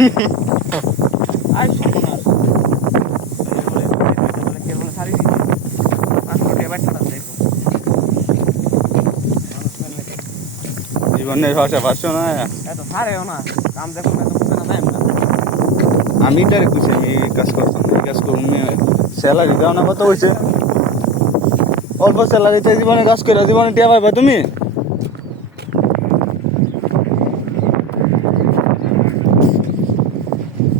I সর্বনাশ কেবল সারি পাসপোর্টে বাইটা দেখো জীবনের ভাষা ভাষ্য না এত সারেও না কাম দেখো না তো বুঝতে না যায় না আমি ডারে কুছে আমি এই কাজ করতাম এই কাজ করুন স্যালারি দাও না কত হয়েছে অল্প স্যালারিতে জীবনে কাজ করে জীবনে টিয়া পাইবা তুমি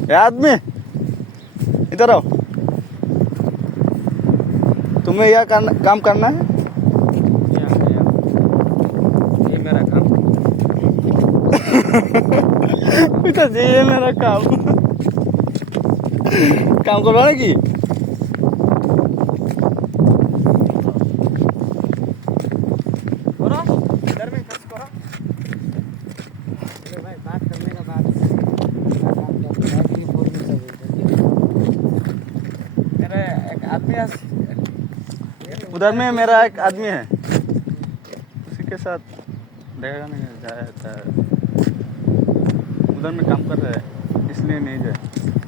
ए आदमी इधर आओ तुम्हें यह काम करना है ये मेरा काम पिताजी ये मेरा काम काम करवा ना की करो इधर में खर्च करो अरे भाई बात करने का बात मेरे एक आदमी उधर में मेरा एक आदमी है उसी के साथ देखा नहीं जाया था उधर में काम कर रहा है इसलिए नहीं जाए